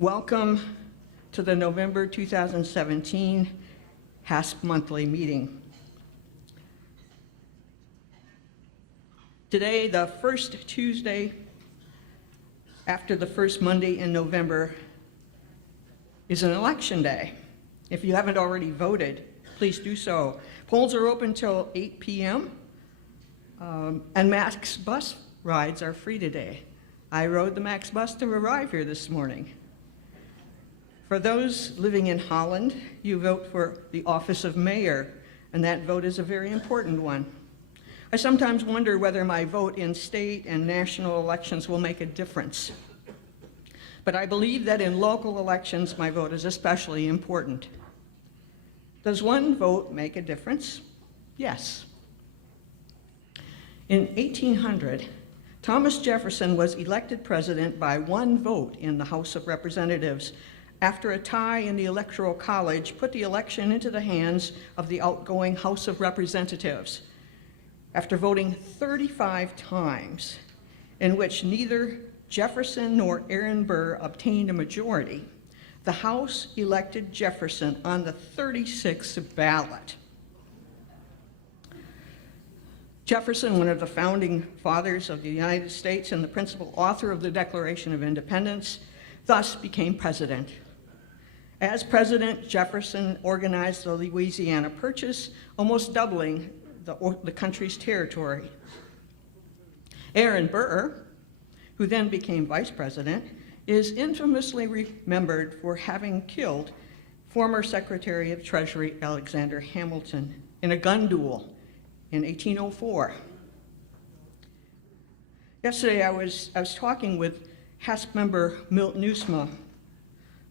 Welcome to the November 2017 HASP monthly meeting. Today, the first Tuesday after the first Monday in November, is an election day. If you haven't already voted, please do so. Polls are open till 8 p.m. And Max bus rides are free today. I rode the Max bus to arrive here this morning. For those living in Holland, you vote for the office of mayor, and that vote is a very important one. I sometimes wonder whether my vote in state and national elections will make a difference. But I believe that in local elections, my vote is especially important. Does one vote make a difference? Yes. In 1800, Thomas Jefferson was elected president by one vote in the House of Representatives after a tie in the Electoral College put the election into the hands of the outgoing House of Representatives. After voting 35 times, in which neither Jefferson nor Aaron Burr obtained a majority, the House elected Jefferson on the 36th ballot. Jefferson, one of the founding fathers of the United States and the principal author of the Declaration of Independence, thus became president. As president, Jefferson organized the Louisiana Purchase, almost doubling the country's territory. Aaron Burr, who then became vice president, is infamously remembered for having killed former Secretary of Treasury Alexander Hamilton in a gun duel in 1804. Yesterday, I was talking with HASP member Milt Newsma,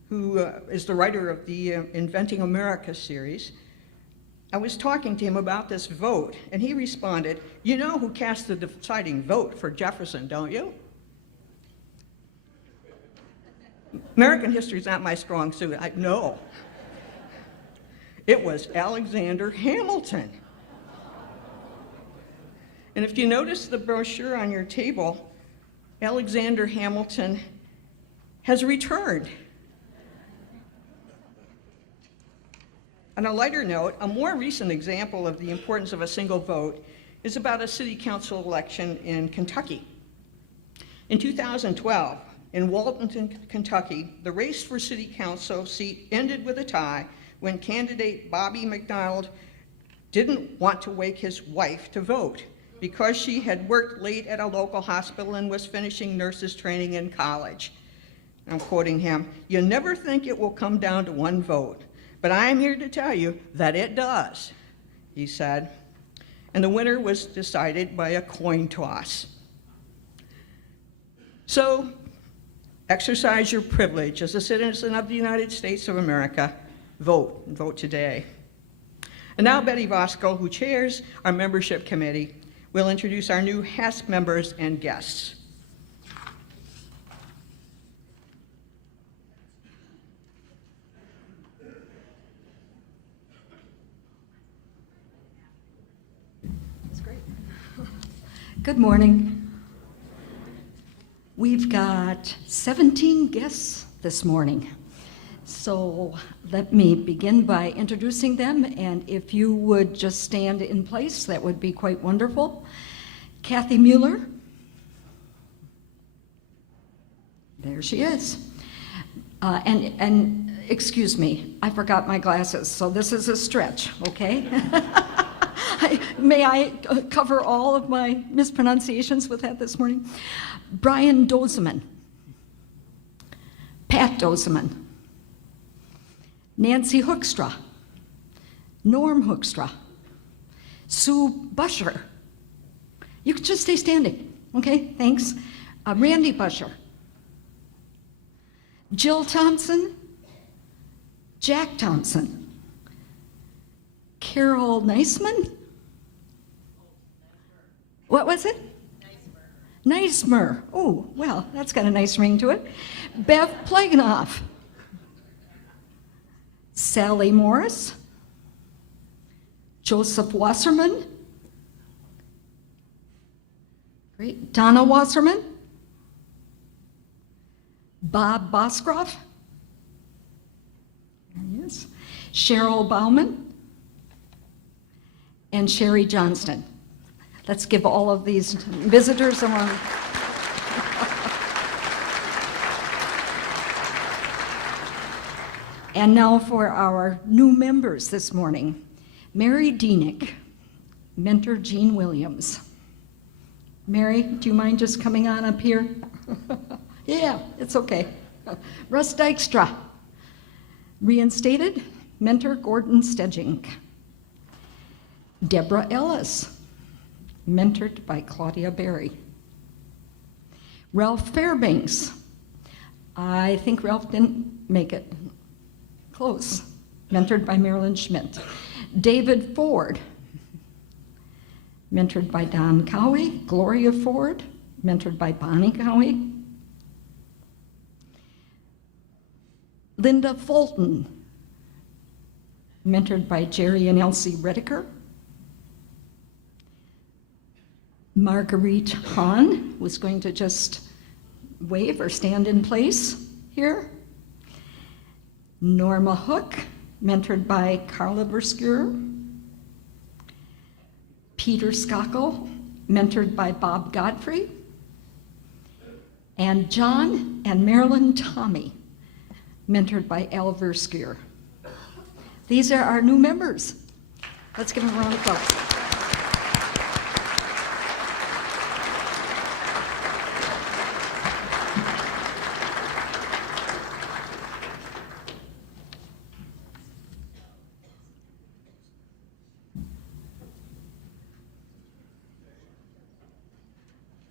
who is the writer of the Inventing America series. I was talking to him about this vote, and he responded, "You know who cast the deciding vote for Jefferson, don't you?" American history is not my strong suit. I know. It was Alexander Hamilton. And if you notice the brochure on your table, Alexander Hamilton has returned. On a lighter note, a more recent example of the importance of a single vote is about a city council election in Kentucky. In 2012, in Walton, Kentucky, the race for city council seat ended with a tie when candidate Bobby McDonald didn't want to wake his wife to vote because she had worked late at a local hospital and was finishing nurses training in college. I'm quoting him, "You never think it will come down to one vote, but I'm here to tell you that it does," he said. And the winner was decided by a coin toss. So, exercise your privilege as a citizen of the United States of America. Vote, and vote today. And now Betty Bosco, who chairs our membership committee, will introduce our new HASP members and guests. That's great. Good morning. We've got 17 guests this morning. So let me begin by introducing them, and if you would just stand in place, that would be quite wonderful. Kathy Mueller. There she is. And excuse me, I forgot my glasses, so this is a stretch, okay? May I cover all of my mispronunciations with that this morning? Brian Dozeman, Pat Dozeman, Nancy Hoekstra, Norm Hoekstra, Sue Busher. You can just stay standing, okay? Thanks. Randy Busher, Jill Thompson, Jack Thompson, Carol Neisman. What was it? Neismer. Oh, well, that's got a nice ring to it. Bev Plaganoff, Sally Morris, Joseph Wasserman, great, Donna Wasserman, Bob Boscroft, There he is. Cheryl Bauman and Sherry Johnston. Let's give all of these visitors a round. And now for our new members this morning. Mary Dienick, mentor Jean Williams. Mary, do you mind just coming on up here? Yeah, it's okay. Russ Dykstra, reinstated, mentor Gordon Stedgink. Deborah Ellis, mentored by Claudia Berry. Ralph Fairbanks, I think Ralph didn't make it. Close, mentored by Marilyn Schmidt. David Ford, mentored by Don Cowie. Gloria Ford, mentored by Bonnie Cowie. Linda Fulton, mentored by Jerry and Elsie Rediker. Marguerite Hahn was going to just wave or stand in place here. Norma Hook, mentored by Carla Verskure. Peter Skockel, mentored by Bob Godfrey. And John and Marilyn Tommy, mentored by Al Verskure. These are our new members. Let's give them a round of applause.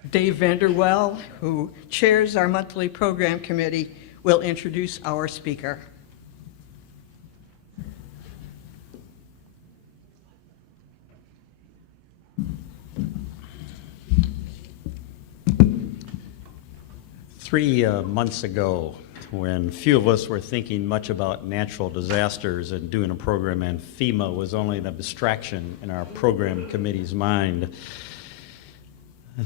Dave Vanderwell, who chairs our monthly program committee, will introduce our speaker. Three months ago, when few of us were thinking much about natural disasters and doing a program on FEMA was only an abstraction in our program committee's mind,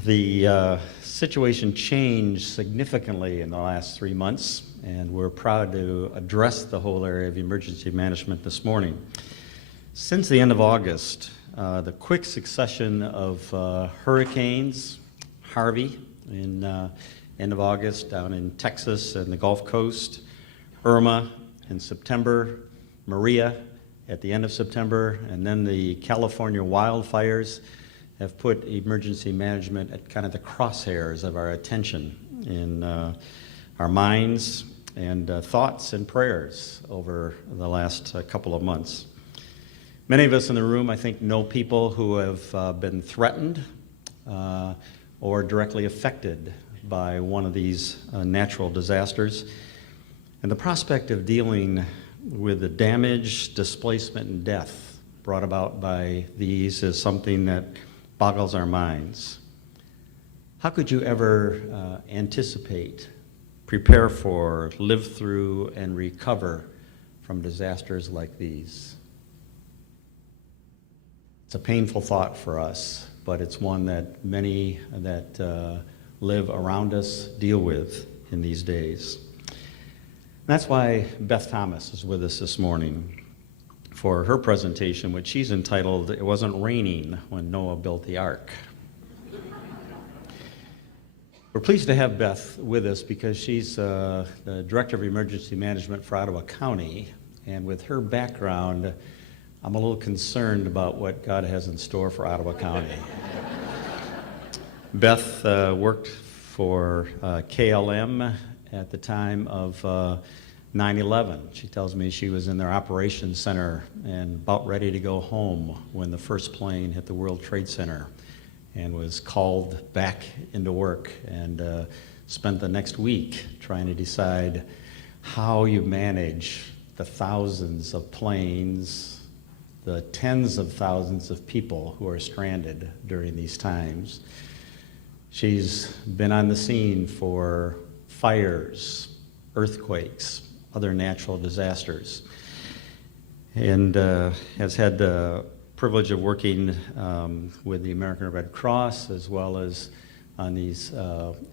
the situation changed significantly in the last 3 months, and we're proud to address the whole area of emergency management this morning. Since the end of August, the quick succession of hurricanes, Harvey in end of August down in Texas and the Gulf Coast, Irma in September, Maria at the end of September, and then the California wildfires have put emergency management at kind of the crosshairs of our attention in our minds and thoughts and prayers over the last couple of months. Many of us in the room, I think, know people who have been threatened or directly affected by one of these natural disasters. And the prospect of dealing with the damage, displacement, and death brought about by these is something that boggles our minds. How could you ever anticipate, prepare for, live through, and recover from disasters like these? It's a painful thought for us, but it's one that many that live around us deal with in these days. That's why Beth Thomas is with us this morning for her presentation, which she's entitled, "It Wasn't Raining When Noah Built the Ark." We're pleased to have Beth with us because she's the Director of Emergency Management for Ottawa County, and with her background, I'm a little concerned about what God has in store for Ottawa County. Beth worked for KLM at the time of 9/11. She tells me she was in their operations center and about ready to go home when the first plane hit the World Trade Center and was called back into work and spent the next week trying to decide how you manage the thousands of planes, the tens of thousands of people who are stranded during these times. She's been on the scene for fires, earthquakes, other natural disasters, and has had the privilege of working with the American Red Cross as well as on these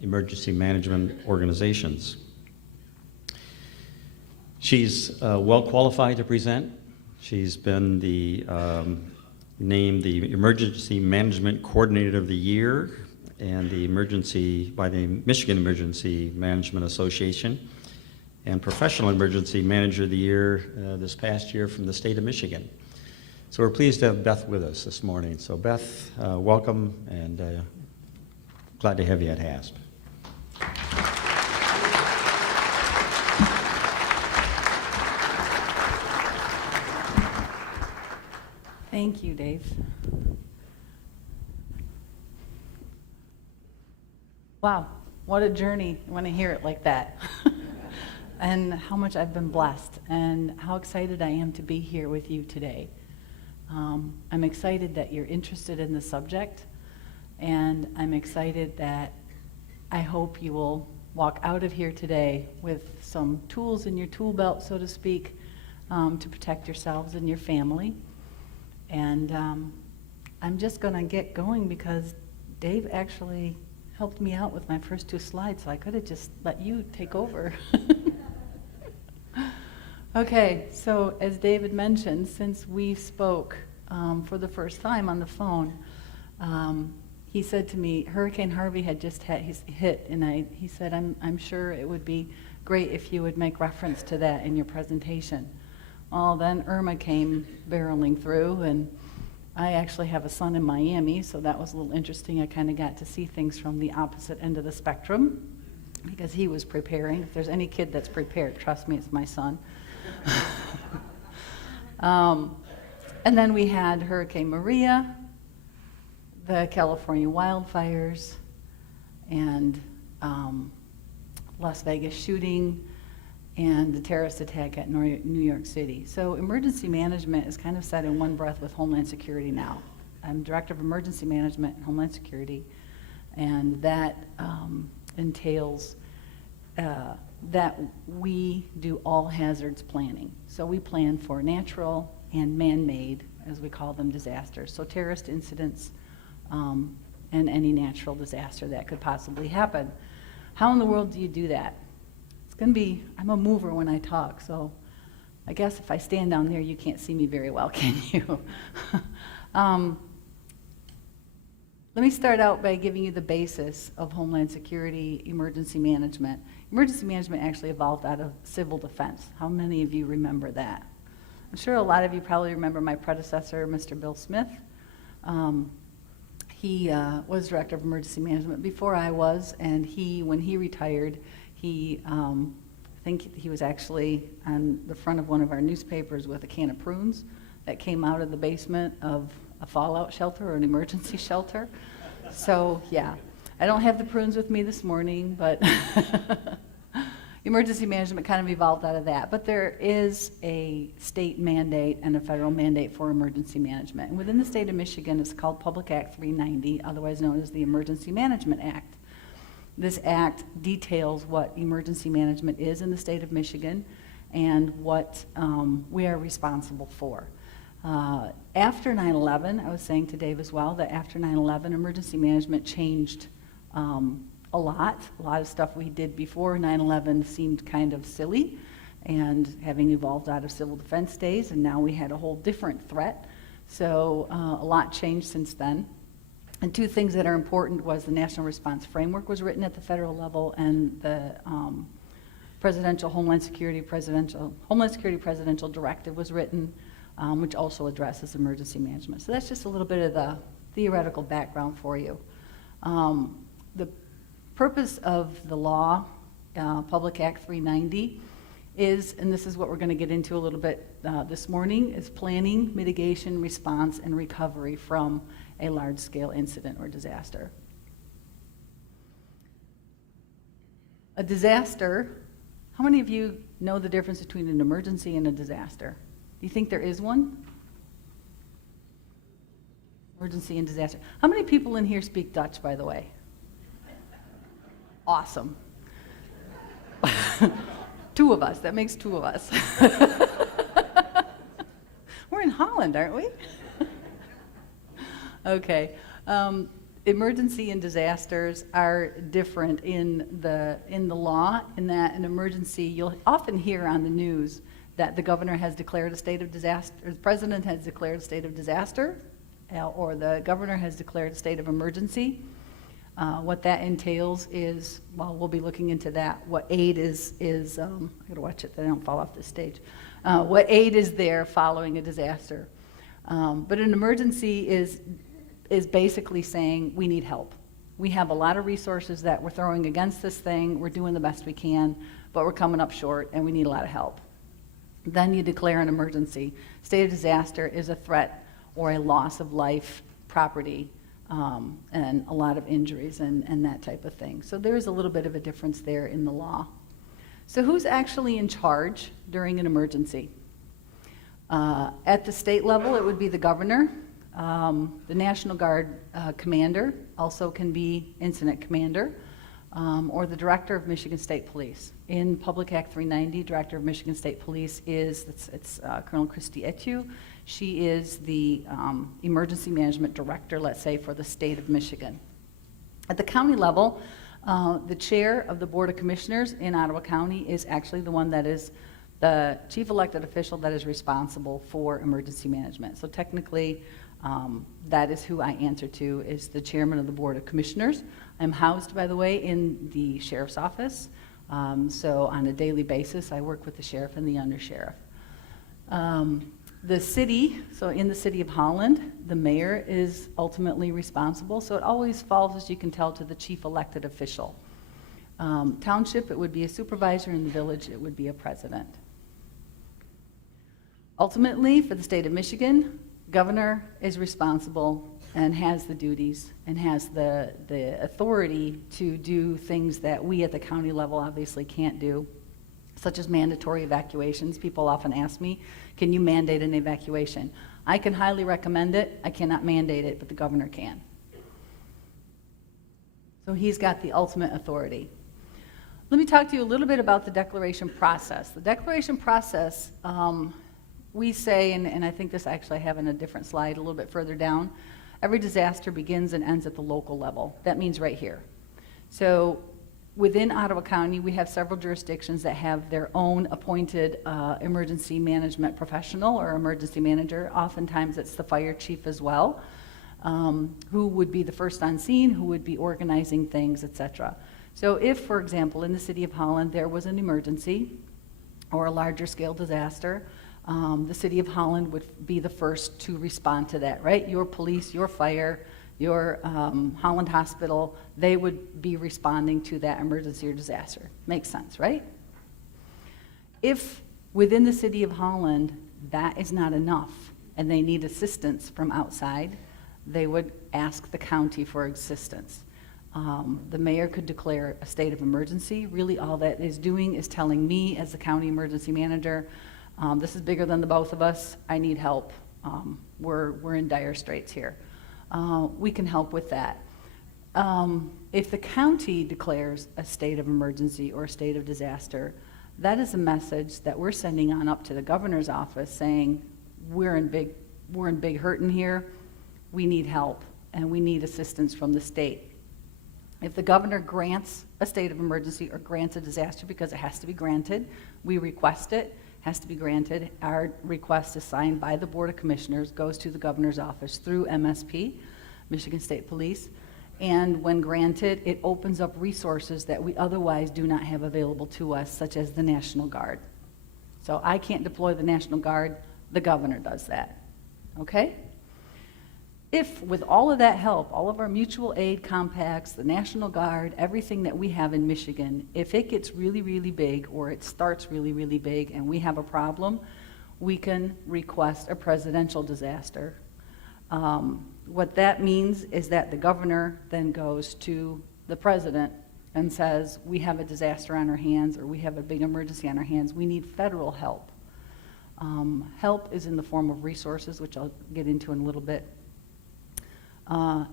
emergency management organizations. She's well qualified to present. She's been named the Emergency Management Coordinator of the Year and by the Michigan Emergency Management Association, and Professional Emergency Manager of the Year this past year from the state of Michigan. So we're pleased to have Beth with us this morning. So Beth, welcome, and glad to have you at HASP. Thank you, Dave. Wow, what a journey when I hear it like that. And how much I've been blessed, and how excited I am to be here with you today. I'm excited that you're interested in the subject, and I'm excited that I hope you will walk out of here today with some tools in your tool belt, so to speak, to protect yourselves and your family. And I'm just going to get going because Dave actually helped me out with my first 2 slides, so I could have just let you take over. Okay, so as David mentioned, since we spoke for the first time on the phone, he said to me, Hurricane Harvey had just hit, and he said, I'm sure it would be great if you would make reference to that in your presentation. Well, then Irma came barreling through, and I actually have a son in Miami, so that was a little interesting. I kind of got to see things from the opposite end of the spectrum because he was preparing. If there's any kid that's prepared, trust me, it's my son. And then we had Hurricane Maria, the California wildfires, and Las Vegas shooting, and the terrorist attack at New York City. So emergency management is kind of said in one breath with Homeland Security now. I'm Director of Emergency Management and Homeland Security, and that entails that we do all hazards planning. So we plan for natural and man-made, as we call them, disasters. So terrorist incidents and any natural disaster that could possibly happen. How in the world do you do that? I'm a mover when I talk, so I guess if I stand down there, you can't see me very well, can you? Let me start out by giving you the basis of Homeland Security emergency management. Emergency management actually evolved out of civil defense. How many of you remember that? I'm sure a lot of you probably remember my predecessor, Mr. Bill Smith. He was Director of Emergency Management before I was, and when he retired, I think he was actually on the front of one of our newspapers with a can of prunes that came out of the basement of a fallout shelter or an emergency shelter. So yeah, I don't have the prunes with me this morning, but emergency management kind of evolved out of that. But there is a state mandate and a federal mandate for emergency management. And within the state of Michigan, it's called Public Act 390, otherwise known as the Emergency Management Act. This act details what emergency management is in the state of Michigan and what we are responsible for. After 9/11, I was saying to Dave as well, that after 9/11, emergency management changed a lot. A lot of stuff we did before 9/11 seemed kind of silly, and having evolved out of civil defense days, and now we had a whole different threat. So a lot changed since then. And 2 things that are important was the National Response Framework was written at the federal level, and the Presidential Homeland Security Presidential Directive was written, which also addresses emergency management. So that's just a little bit of the theoretical background for you. The purpose of the law, Public Act 390, is, and this is what we're going to get into a little bit this morning, is planning, mitigation, response, and recovery from a large-scale incident or disaster. A disaster, how many of you know the difference between an emergency and a disaster? Do you think there is one? Emergency and disaster. How many people in here speak Dutch, by the way? Awesome. 2 of us, that makes 2 of us. We're in Holland, aren't we? Okay. Emergency and disasters are different in the law, in that an emergency, you'll often hear on the news that the governor has declared a state of disaster, or the president has declared a state of disaster, or the governor has declared a state of emergency. What that entails is, well, we'll be looking into that. What aid is I gotta watch it that I don't fall off this stage. What aid is there following a disaster? But an emergency is basically saying we need help. We have a lot of resources that we're throwing against this thing. We're doing the best we can, but we're coming up short and we need a lot of help. Then you declare an emergency. State of disaster is a threat or a loss of life, property, and a lot of injuries and that type of thing. So there is a little bit of a difference there in the law. So who's actually in charge during an emergency? At the state level, it would be the governor. The National Guard commander also can be incident commander, or the director of Michigan State Police. In Public Act 390, director of Michigan State Police is Colonel Christy Etu. She is the emergency management director, let's say, for the state of Michigan. At the county level, the chair of the Board of Commissioners in Ottawa County is actually the one that is the chief elected official that is responsible for emergency management. So technically, that is who I answer to, is the chairman of the Board of Commissioners. I'm housed, by the way, in the sheriff's office. So on a daily basis, I work with the sheriff and the undersheriff. The city, so in the city of Holland, the mayor is ultimately responsible. So it always falls, as you can tell, to the chief elected official. Township, it would be a supervisor. In the village, it would be a president. Ultimately, for the state of Michigan, governor is responsible and has the duties and has the authority to do things that we at the county level obviously can't do, such as mandatory evacuations. People often ask me, can you mandate an evacuation? I can highly recommend it. I cannot mandate it, but the governor can. So he's got the ultimate authority. Let me talk to you a little bit about the declaration process. The declaration process, we say, and I think this actually I have in a different slide a little bit further down, every disaster begins and ends at the local level. That means right here. So within Ottawa County, we have several jurisdictions that have their own appointed emergency management professional or emergency manager. Oftentimes it's the fire chief as well, who would be the first on scene, who would be organizing things, etc. So if, for example, in the city of Holland, there was an emergency or a larger scale disaster, the city of Holland would be the first to respond to that, right? Your police, your fire, your Holland Hospital, they would be responding to that emergency or disaster. Makes sense, right? If within the city of Holland that is not enough and they need assistance from outside, they would ask the county for assistance. The mayor could declare a state of emergency. Really all that is doing is telling me as the county emergency manager, this is bigger than the both of us, I need help. We're in dire straits here. We can help with that. If the county declares a state of emergency or a state of disaster, that is a message that we're sending on up to the governor's office saying, we're in big hurting here, we need help, and we need assistance from the state. If the governor grants a state of emergency or grants a disaster, because it has to be granted, we request it, has to be granted. Our request is signed by the Board of Commissioners, goes to the governor's office through MSP, Michigan State Police, and when granted, it opens up resources that we otherwise do not have available to us, such as the National Guard. So I can't deploy the National Guard, the governor does that, okay? If with all of that help, all of our mutual aid compacts, the National Guard, everything that we have in Michigan, if it gets really, really big or it starts really, really big and we have a problem, we can request a presidential disaster. What that means is that the governor then goes to the president and says, we have a disaster on our hands or we have a big emergency on our hands, we need federal help. Help is in the form of resources, which I'll get into in a little bit.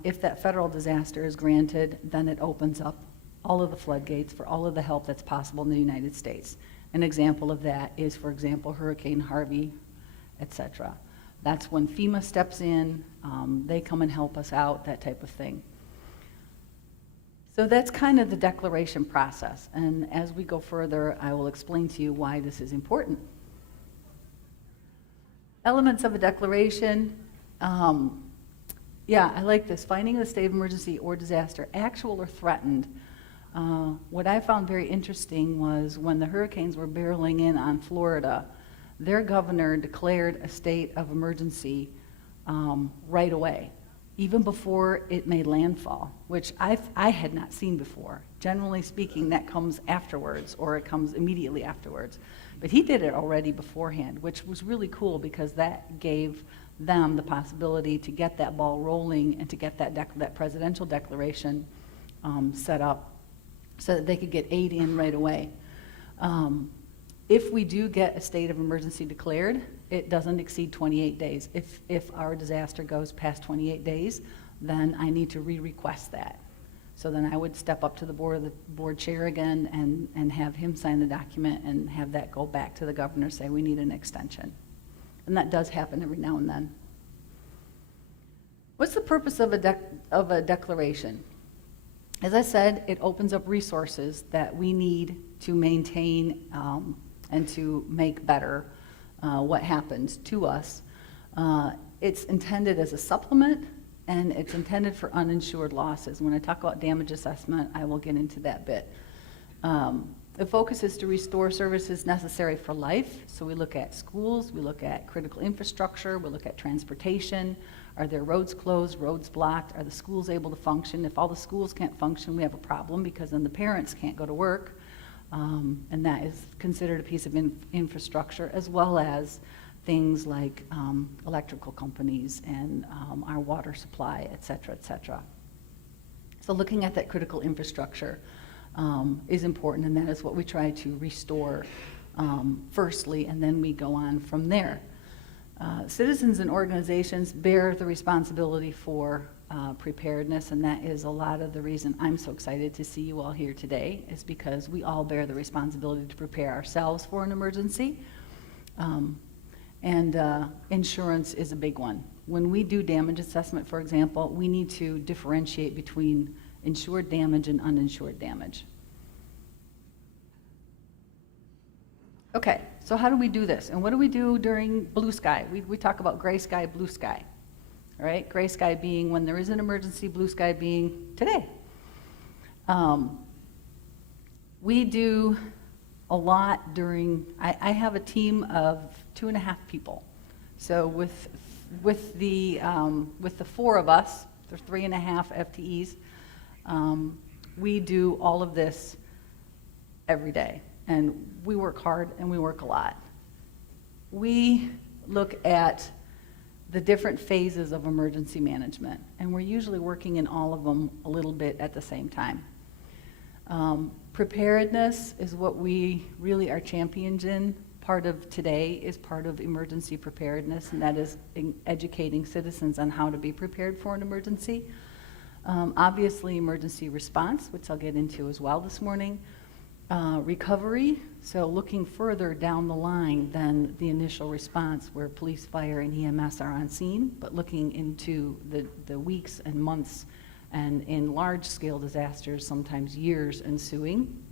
If that federal disaster is granted, then it opens up all of the floodgates for all of the help that's possible in the United States. An example of that is, for example, Hurricane Harvey, etc. That's when FEMA steps in, they come and help us out, that type of thing. So that's kind of the declaration process. And as we go further, I will explain to you why this is important. Elements of a declaration. Yeah, I like this. Finding the state of emergency or disaster, actual or threatened. What I found very interesting was when the hurricanes were barreling in on Florida, their governor declared a state of emergency right away, even before it made landfall, which I had not seen before. Generally speaking, that comes afterwards, or it comes immediately afterwards. But he did it already beforehand, which was really cool because that gave them the possibility to get that ball rolling and to get that presidential declaration set up so that they could get aid in right away. If we do get a state of emergency declared, it doesn't exceed 28 days. If our disaster goes past 28 days, then I need to re-request that. So then I would step up to the board chair again and have him sign the document and have that go back to the governor, say we need an extension. And that does happen every now and then. What's the purpose of a declaration? As I said, it opens up resources that we need to maintain and to make better what happens to us. It's intended as a supplement, and it's intended for uninsured losses. When I talk about damage assessment, I will get into that bit. The focus is to restore services necessary for life. So we look at schools, we look at critical infrastructure, we look at transportation. Are there roads closed, roads blocked? Are the schools able to function? If all the schools can't function, we have a problem because then the parents can't go to work. And that is considered a piece of infrastructure, as well as things like electrical companies and our water supply, et cetera, et cetera. So looking at that critical infrastructure is important, and that is what we try to restore firstly, and then we go on from there. Citizens and organizations bear the responsibility for preparedness, and that is a lot of the reason I'm so excited to see you all here today, is because we all bear the responsibility to prepare ourselves for an emergency. Insurance is a big one. When we do damage assessment, for example, we need to differentiate between insured damage and uninsured damage. Okay, so how do we do this? And what do we do during blue sky? We talk about gray sky, blue sky. All right, gray sky being when there is an emergency, blue sky being today. We do a lot during, I have a team of 2.5 people. So with the 4 of us, there's 3.5 FTEs, we do all of this every day. And we work hard and we work a lot. We look at the different phases of emergency management, and we're usually working in all of them a little bit at the same time. Preparedness is what we really are champions in. Part of today is part of emergency preparedness, and that is educating citizens on how to be prepared for an emergency. Obviously, emergency response, which I'll get into as well this morning. Recovery, so looking further down the line than the initial response where police, fire, and EMS are on scene, but looking into the weeks and months, and in large-scale disasters, sometimes years ensuing.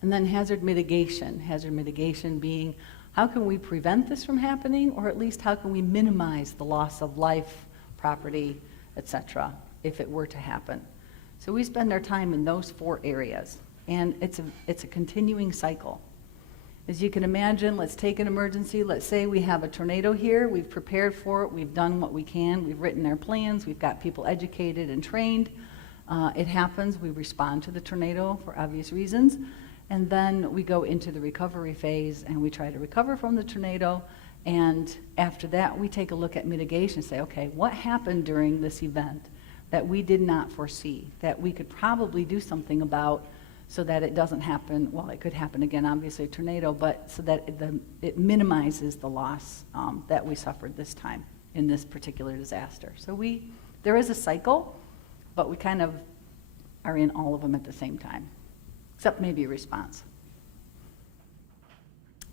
And then hazard mitigation being how can we prevent this from happening, or at least how can we minimize the loss of life, property, etc., if it were to happen. So we spend our time in those 4 areas. And it's a continuing cycle. As you can imagine, let's take an emergency. Let's say we have a tornado here. We've prepared for it. We've done what we can. We've written our plans. We've got people educated and trained. It happens. We respond to the tornado for obvious reasons. And then we go into the recovery phase and we try to recover from the tornado. And after that, we take a look at mitigation and say, okay, what happened during this event that we did not foresee, that we could probably do something about, so that it doesn't happen. Well, it could happen again, obviously a tornado, but so that it minimizes the loss that we suffered this time in this particular disaster. So there is a cycle, but we kind of are in all of them at the same time, except maybe a response.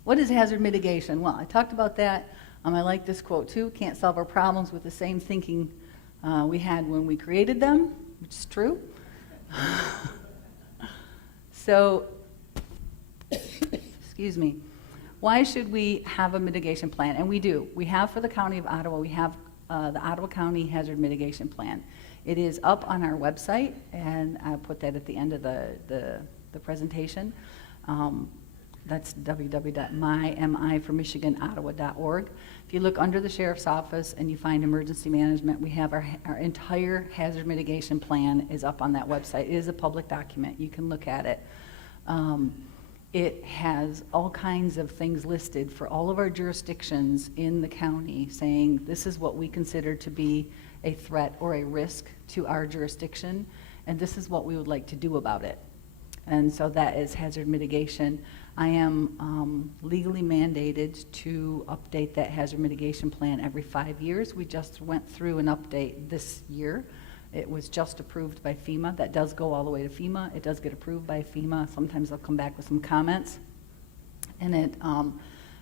What is hazard mitigation? Well, I talked about that. I like this quote too, can't solve our problems with the same thinking we had when we created them, which is true. So, excuse me, why should we have a mitigation plan? And we do. We have for the County of Ottawa, we have the Ottawa County Hazard Mitigation Plan. It is up on our website, and I'll put that at the end of the presentation. That's www.mymiformichiganottawa.org. If you look under the Sheriff's Office and you find emergency management, we have our entire hazard mitigation plan is up on that website. It is a public document. You can look at it. It has all kinds of things listed for all of our jurisdictions in the county, saying this is what we consider to be a threat or a risk to our jurisdiction, and this is what we would like to do about it. And so that is hazard mitigation. I am legally mandated to update that hazard mitigation plan every 5 years. We just went through an update this year. It was just approved by FEMA. That does go all the way to FEMA. It does get approved by FEMA. Sometimes they'll come back with some comments. And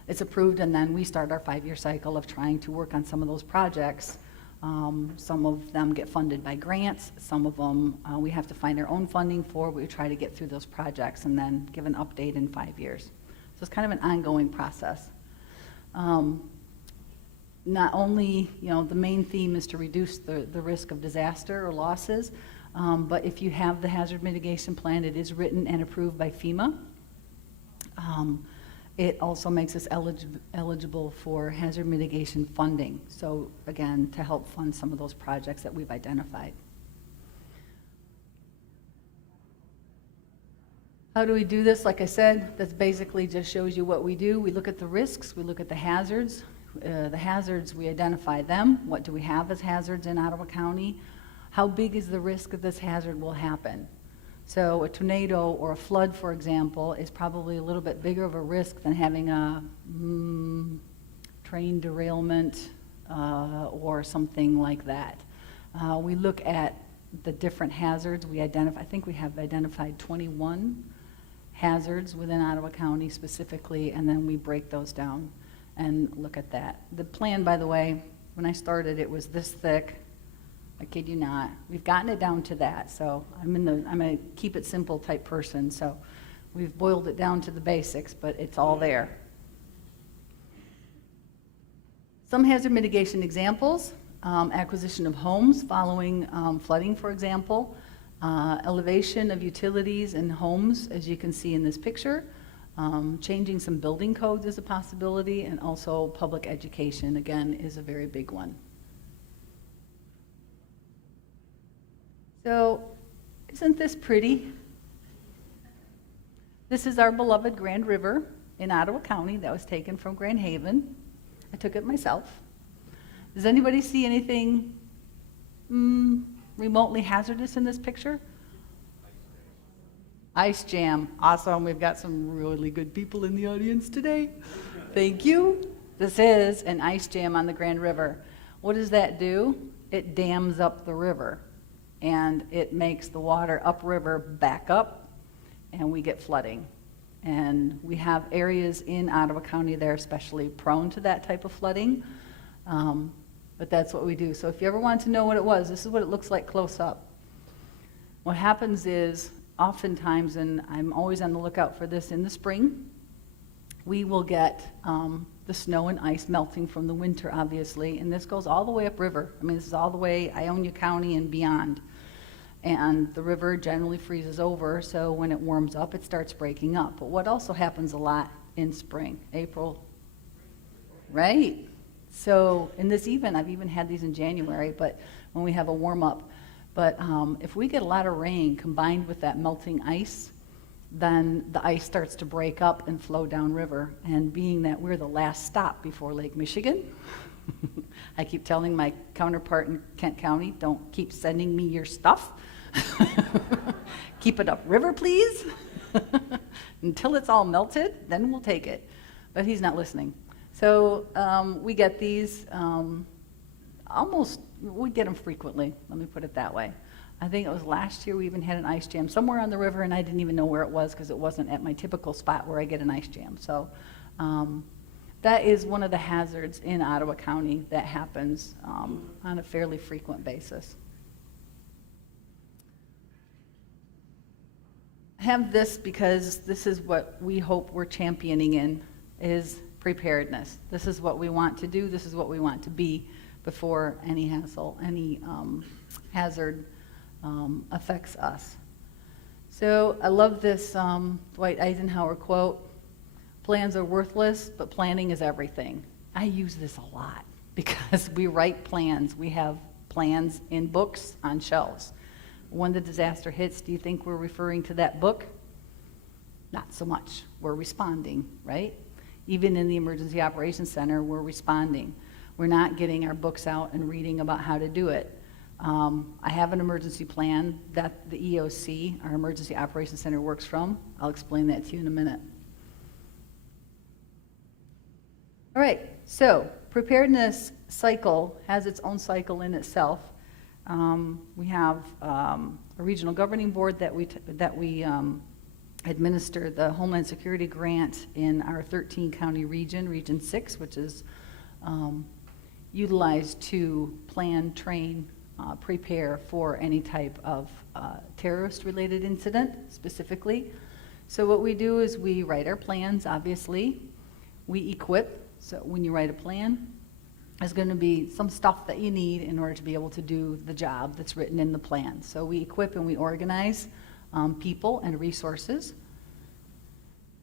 it's approved, and then we start our 5-year cycle of trying to work on some of those projects. Some of them get funded by grants. Some of them we have to find our own funding for. We try to get through those projects and then give an update in 5 years. So it's kind of an ongoing process. Not only, the main theme is to reduce the risk of disaster or losses, but if you have the hazard mitigation plan, it is written and approved by FEMA. It also makes us eligible for hazard mitigation funding. So again, to help fund some of those projects that we've identified. How do we do this? Like I said, that basically just shows you what we do. We look at the risks, we look at the hazards. The hazards, we identify them. What do we have as hazards in Ottawa County? How big is the risk that this hazard will happen? So a tornado or a flood, for example, is probably a little bit bigger of a risk than having a train derailment or something like that. We look at the different hazards. I think we have identified 21 hazards within Ottawa County specifically, and then we break those down and look at that. The plan, by the way, when I started, it was this thick. I kid you not. We've gotten it down to that, so I'm a keep it simple type person, so we've boiled it down to the basics, but it's all there. Some hazard mitigation examples, acquisition of homes following flooding, for example, elevation of utilities and homes, as you can see in this picture. Changing some building codes is a possibility, and also public education, again, is a very big one. So, isn't this pretty? This is our beloved Grand River in Ottawa County that was taken from Grand Haven. I took it myself. Does anybody see anything remotely hazardous in this picture? Ice jam. Awesome. We've got some really good people in the audience today. Thank you. This is an ice jam on the Grand River. What does that do? It dams up the river, and it makes the water upriver back up, and we get flooding. And we have areas in Ottawa County that are especially prone to that type of flooding, but that's what we do. So if you ever want to know what it was, this is what it looks like close up. What happens is, oftentimes, and I'm always on the lookout for this in the spring, we will get the snow and ice melting from the winter, obviously, and this goes all the way upriver. I mean, this is all the way Ionia County and beyond. And the river generally freezes over, so when it warms up, it starts breaking up. But what also happens a lot in spring, April, right? So, and this even, I've even had these in January, but when we have a warm up. But if we get a lot of rain combined with that melting ice, then the ice starts to break up and flow downriver. And being that we're the last stop before Lake Michigan, I keep telling my counterpart in Kent County, don't keep sending me your stuff. Keep it upriver, please. Until it's all melted, then we'll take it. But he's not listening. So we get these we get them frequently, let me put it that way. I think it was last year we even had an ice jam somewhere on the river, and I didn't even know where it was because it wasn't at my typical spot where I get an ice jam. So that is one of the hazards in Ottawa County that happens on a fairly frequent basis. I have this because this is what we hope we're championing in, is preparedness. This is what we want to do, this is what we want to be before any hassle, any hazard affects us. So I love this Dwight Eisenhower quote, "Plans are worthless, but planning is everything." I use this a lot because we write plans. We have plans in books on shelves. When the disaster hits, do you think we're referring to that book? Not so much. We're responding, right? Even in the Emergency Operations Center, we're responding. We're not getting our books out and reading about how to do it. I have an emergency plan that the EOC, our Emergency Operations Center, works from. I'll explain that to you in a minute. All right, so preparedness cycle has its own cycle in itself. We have a regional governing board that we administer the Homeland Security grant in our 13 county region, Region 6, which is utilized to plan, train, prepare for any type of terrorist-related incident specifically. So what we do is we write our plans, obviously. We equip. So when you write a plan, there's going to be some stuff that you need in order to be able to do the job that's written in the plan. So we equip and we organize people and resources.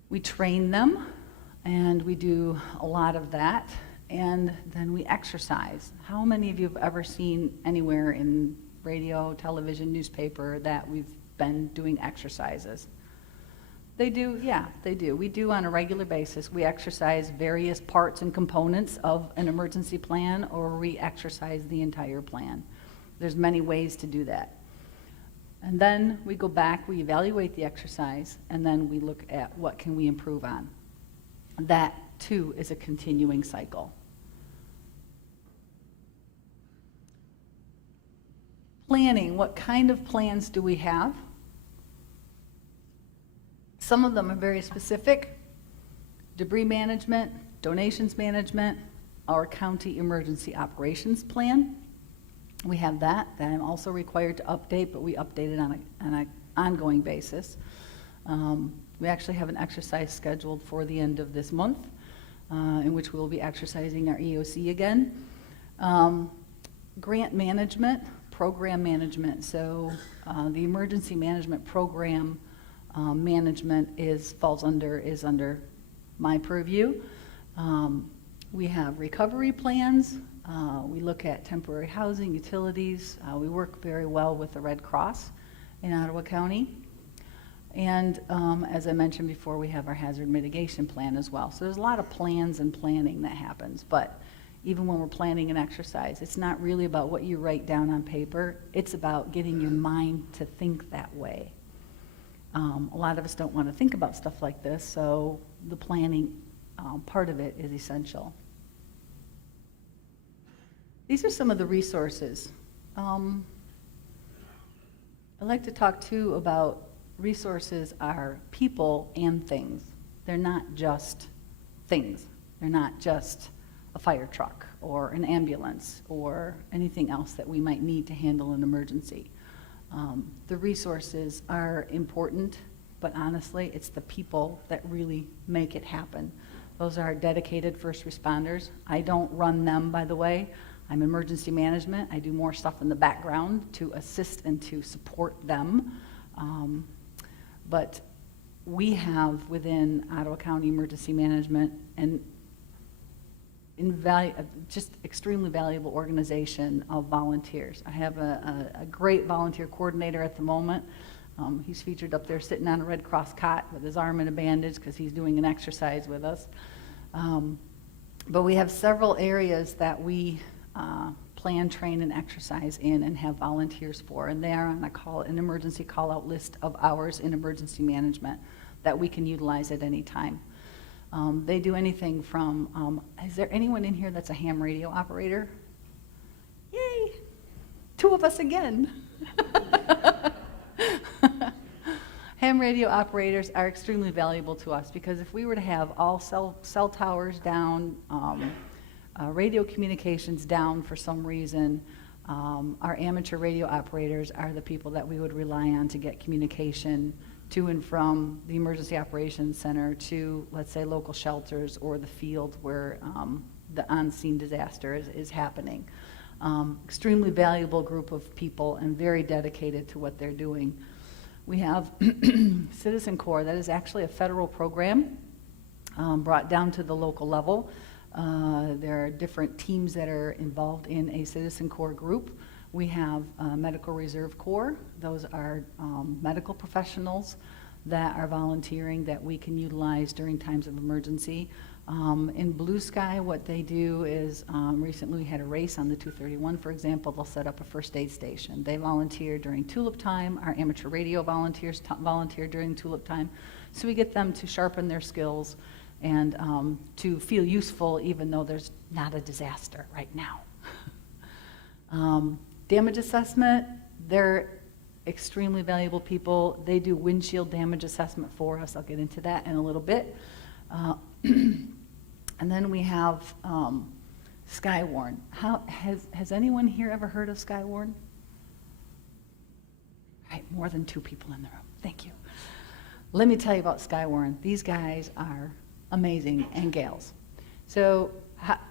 We train them, and we do a lot of that. And then we exercise. How many of you have ever seen anywhere in radio, television, newspaper that we've been doing exercises? They do, yeah, they do. We do on a regular basis. We exercise various parts and components of an emergency plan, or we exercise the entire plan. There's many ways to do that. And then we go back, we evaluate the exercise, and then we look at what can we improve on. That, too, is a continuing cycle. Planning, what kind of plans do we have? Some of them are very specific. Debris management, donations management, our county emergency operations plan. We have that I'm also required to update, but we update it on an ongoing basis. We actually have an exercise scheduled for the end of this month, in which we'll be exercising our EOC again. Grant management, program management. So the emergency management program management is under my purview. We have recovery plans. We look at temporary housing, utilities. We work very well with the Red Cross in Ottawa County. And as I mentioned before, we have our hazard mitigation plan as well. So there's a lot of plans and planning that happens. But even when we're planning an exercise, it's not really about what you write down on paper. It's about getting your mind to think that way. A lot of us don't want to think about stuff like this, so the planning part of it is essential. These are some of the resources. I'd like to talk too about resources are people and things. They're not just things. They're not just a fire truck or an ambulance or anything else that we might need to handle an emergency. The resources are important, but honestly, it's the people that really make it happen. Those are our dedicated first responders. I don't run them, by the way. I'm emergency management. I do more stuff in the background to assist and to support them. But we have within Ottawa County Emergency Management an just extremely valuable organization of volunteers. I have a great volunteer coordinator at the moment. He's featured up there sitting on a Red Cross cot with his arm in a bandage because he's doing an exercise with us. But we have several areas that we plan, train, and exercise in and have volunteers for, and they are on an emergency call-out list of hours in emergency management that we can utilize at any time. They do anything from, is there anyone in here that's a ham radio operator? Yay! 2 of us again. Ham radio operators are extremely valuable to us because if we were to have all cell towers down, radio communications down for some reason, our amateur radio operators are the people that we would rely on to get communication to and from the Emergency Operations Center to, let's say, local shelters or the field where the on-scene disaster is happening. Extremely valuable group of people and very dedicated to what they're doing. We have Citizen Corps. That is actually a federal program brought down to the local level. There are different teams that are involved in a Citizen Corps group. We have Medical Reserve Corps. Those are medical professionals that are volunteering that we can utilize during times of emergency. In Blue Sky, what they do is, recently we had a race on the 231, for example. They'll set up a first aid station. They volunteer during tulip time. Our amateur radio volunteers volunteer during tulip time. So we get them to sharpen their skills and to feel useful even though there's not a disaster right now. Damage assessment, they're extremely valuable people. They do windshield damage assessment for us. I'll get into that in a little bit. And then we have Skywarn. Has anyone here ever heard of Skywarn? Right, more than 2 people in the room. Thank you. Let me tell you about Skywarn. These guys are amazing, and gals. So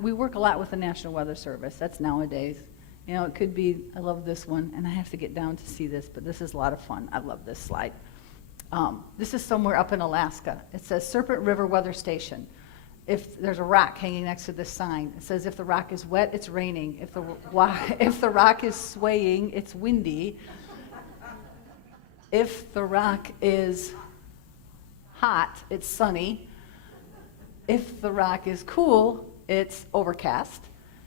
we work a lot with the National Weather Service. That's nowadays. You know, it could be, I love this one, and I have to get down to see this, but this is a lot of fun. I love this slide. This is somewhere up in Alaska. It says Serpent River Weather Station. If there's a rock hanging next to this sign, it says if the rock is wet, it's raining. If the rock is swaying, it's windy. If the rock is hot, it's sunny. If the rock is cool, it's overcast.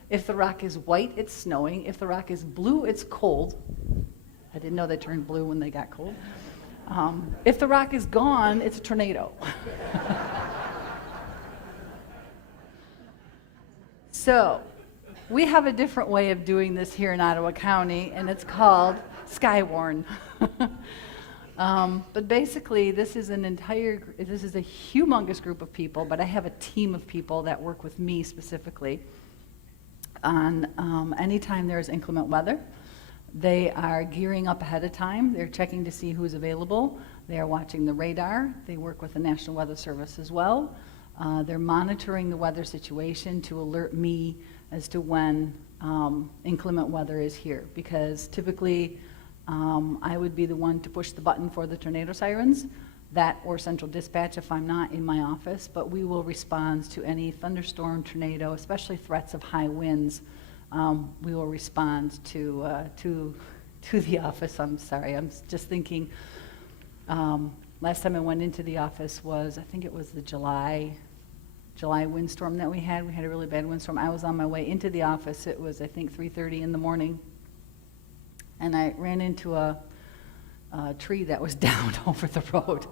If the rock is white, it's snowing. If the rock is blue, it's cold. I didn't know they turned blue when they got cold. If the rock is gone, it's a tornado. So we have a different way of doing this here in Ottawa County, and it's called Skywarn. But basically, this is a humongous group of people, but I have a team of people that work with me specifically on anytime there's inclement weather. They are gearing up ahead of time. They're checking to see who's available. They are watching the radar. They work with the National Weather Service as well. They're monitoring the weather situation to alert me as to when inclement weather is here, because typically I would be the one to push the button for the tornado sirens, that or central dispatch if I'm not in my office, but we will respond to any thunderstorm, tornado, especially threats of high winds. We will respond to the office. I'm sorry, I'm just thinking, last time I went into the office was, I think it was the July windstorm that we had. We had a really bad windstorm. I was on my way into the office. It was, I think, 3:30 in the morning, and I ran into a tree that was down over the road.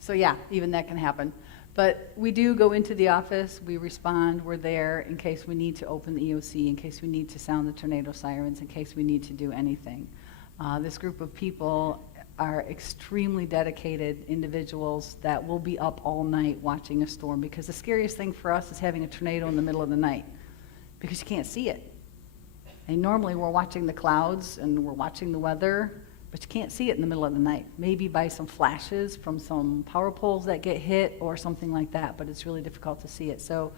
So yeah, even that can happen. But we do go into the office, we respond, we're there in case we need to open the EOC, in case we need to sound the tornado sirens, in case we need to do anything. This group of people are extremely dedicated individuals that will be up all night watching a storm, because the scariest thing for us is having a tornado in the middle of the night, because you can't see it. And normally we're watching the clouds and we're watching the weather, but you can't see it in the middle of the night. Maybe by some flashes from some power poles that get hit or something like that, but it's really difficult to see it. So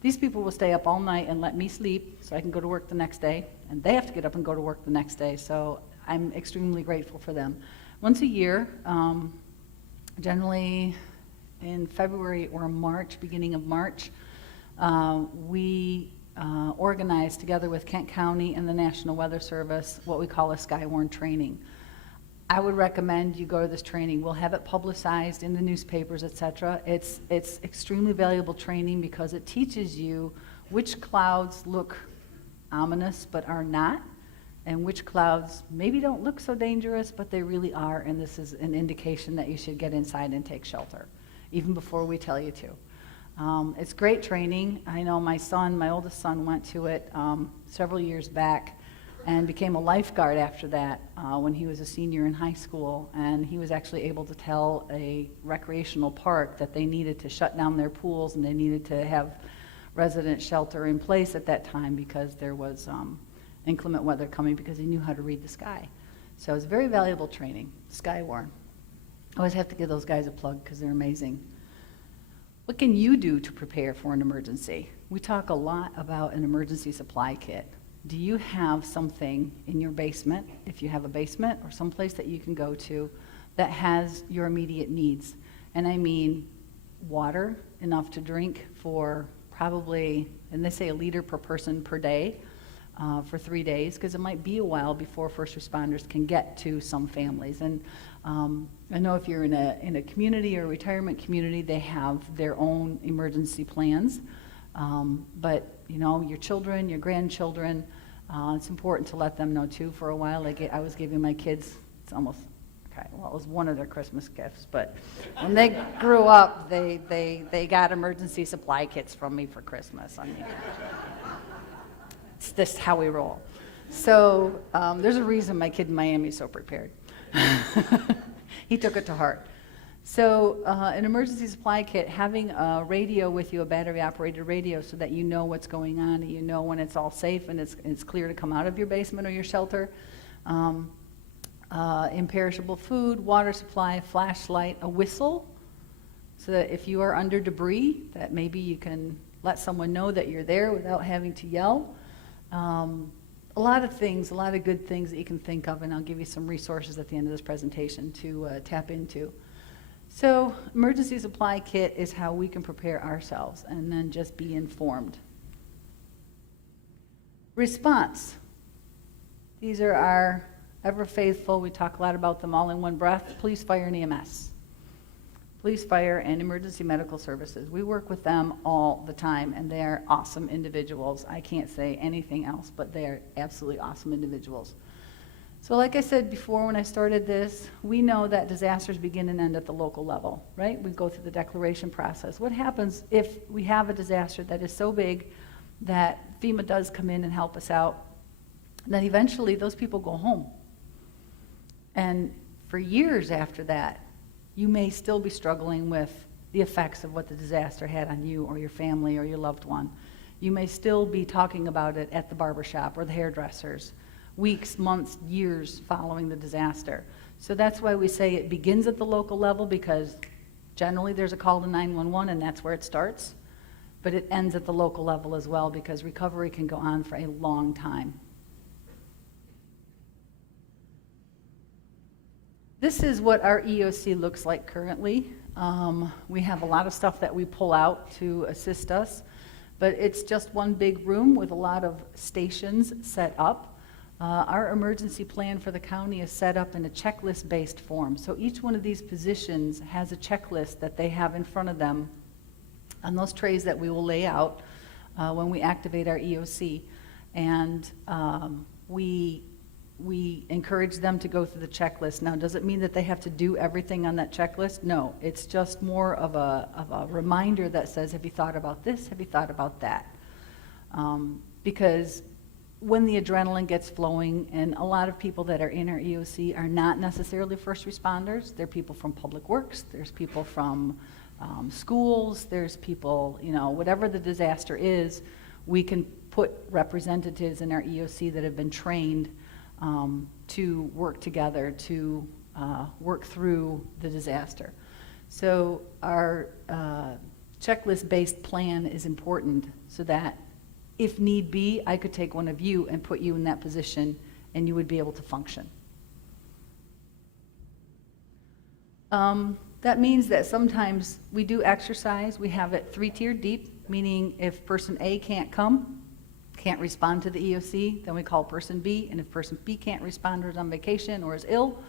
these people will stay up all night and let me sleep so I can go to work the next day, and they have to get up and go to work the next day. So I'm extremely grateful for them. Once a year, generally in February or March, beginning of March, we organize together with Kent County and the National Weather Service what we call a Skywarn training. I would recommend you go to this training. We'll have it publicized in the newspapers, etc. It's extremely valuable training because it teaches you which clouds look ominous but are not, and which clouds maybe don't look so dangerous but they really are, and this is an indication that you should get inside and take shelter, even before we tell you to. It's great training. I know my oldest son went to it several years back and became a lifeguard after that when he was a senior in high school, and he was actually able to tell a recreational park that they needed to shut down their pools and they needed to have resident shelter in place at that time because there was inclement weather coming, because he knew how to read the sky. So it's very valuable training, Skywarn. I always have to give those guys a plug because they're amazing. What can you do to prepare for an emergency? We talk a lot about an emergency supply kit. Do you have something in your basement, if you have a basement, or someplace that you can go to that has your immediate needs? And I mean water, enough to drink for probably, and they say a liter per person per day for 3 days, because it might be a while before first responders can get to some families. And I know if you're in a community or a retirement community, they have their own emergency plans. But you know, your children, your grandchildren, it's important to let them know too. For a while, I was giving my kids, it's almost, okay, well, it was one of their Christmas gifts, but when they grew up, they got emergency supply kits from me for Christmas. I mean, it's just how we roll. So there's a reason my kid in Miami is so prepared. He took it to heart. So an emergency supply kit, having a radio with you, a battery-operated radio, so that you know what's going on and you know when it's all safe and it's clear to come out of your basement or your shelter. Imperishable food, water supply, flashlight, a whistle, so that if you are under debris, that maybe you can let someone know that you're there without having to yell. A lot of things, a lot of good things that you can think of, and I'll give you some resources at the end of this presentation to tap into. So emergency supply kit is how we can prepare ourselves and then just be informed. Response. These are our ever faithful, we talk a lot about them all in one breath, police, fire, and EMS. Police, fire, and emergency medical services. We work with them all the time, and they are awesome individuals. I can't say anything else, but they are absolutely awesome individuals. So like I said before when I started this, we know that disasters begin and end at the local level, right? We go through the declaration process. What happens if we have a disaster that is so big that FEMA does come in and help us out, then eventually those people go home. And for years after that, you may still be struggling with the effects of what the disaster had on you or your family or your loved one. You may still be talking about it at the barbershop or the hairdressers, weeks, months, years following the disaster. So that's why we say it begins at the local level, because generally there's a call to 911 and that's where it starts. But it ends at the local level as well, because recovery can go on for a long time. This is what our EOC looks like currently. We have a lot of stuff that we pull out to assist us, but it's just one big room with a lot of stations set up. Our emergency plan for the county is set up in a checklist-based form. So each one of these positions has a checklist that they have in front of them on those trays that we will lay out when we activate our EOC. And we encourage them to go through the checklist. Now, does it mean that they have to do everything on that checklist? No, it's just more of a reminder that says, have you thought about this? Have you thought about that? Because when the adrenaline gets flowing, and a lot of people that are in our EOC are not necessarily first responders. They're people from public works, there's people from schools, there's people, you know, whatever the disaster is, we can put representatives in our EOC that have been trained to work together to work through the disaster. So our checklist-based plan is important, so that if need be, I could take one of you and put you in that position and you would be able to function. That means that sometimes we do exercise. We have it 3-tiered deep, meaning if person A can't come, can't respond to the EOC, then we call person B, and if person B can't respond or is on vacation or is ill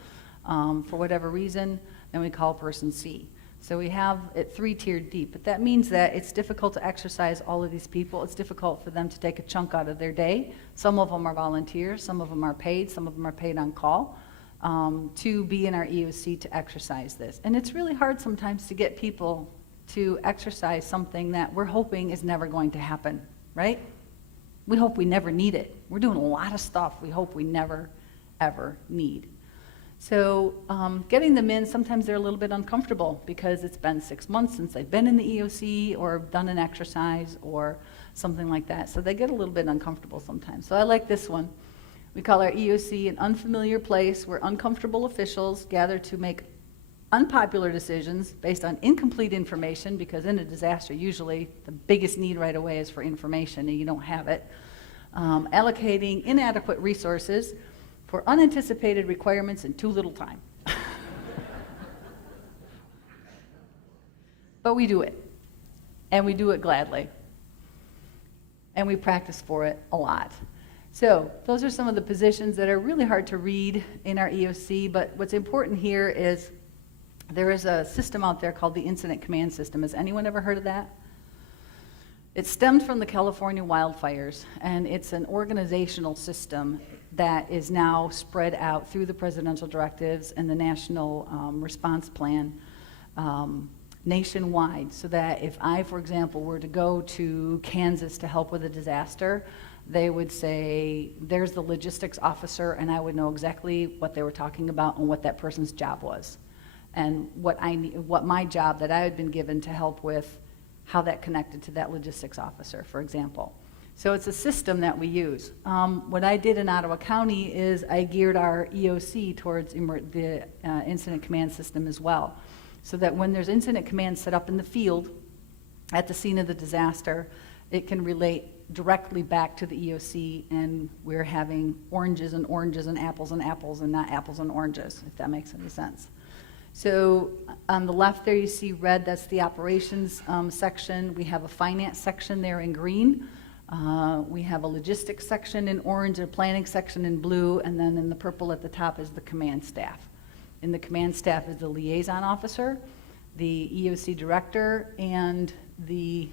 for whatever reason, then we call person C. So we have it 3-tiered deep, but that means that it's difficult to exercise all of these people. It's difficult for them to take a chunk out of their day. Some of them are volunteers, some of them are paid, some of them are paid on call to be in our EOC to exercise this. And it's really hard sometimes to get people to exercise something that we're hoping is never going to happen, right? We hope we never need it. We're doing a lot of stuff we hope we never, ever need. So getting them in, sometimes they're a little bit uncomfortable because it's been 6 months since they've been in the EOC or done an exercise or something like that. So they get a little bit uncomfortable sometimes. So I like this one. We call our EOC an unfamiliar place where uncomfortable officials gather to make unpopular decisions based on incomplete information, because in a disaster, usually the biggest need right away is for information and you don't have it. Allocating inadequate resources for unanticipated requirements in too little time. But we do it, and we do it gladly, and we practice for it a lot. So those are some of the positions that are really hard to read in our EOC, but what's important here is there is a system out there called the Incident Command System. Has anyone ever heard of that? It stemmed from the California wildfires, and it's an organizational system that is now spread out through the presidential directives and the national response plan nationwide, so that if I, for example, were to go to Kansas to help with a disaster, they would say, there's the logistics officer, and I would know exactly what they were talking about and what that person's job was, and what my job that I had been given to help with, how that connected to that logistics officer, for example. So it's a system that we use. What I did in Ottawa County is I geared our EOC towards the incident command system as well, so that when there's incident command set up in the field at the scene of the disaster, it can relate directly back to the EOC, and we're having oranges and oranges and apples and apples and not apples and oranges, if that makes any sense. So on the left there you see red, that's the operations section. We have a finance section there in green. We have a logistics section in orange, a planning section in blue, and then in the purple at the top is the command staff. In the command staff is the liaison officer, the EOC director, and the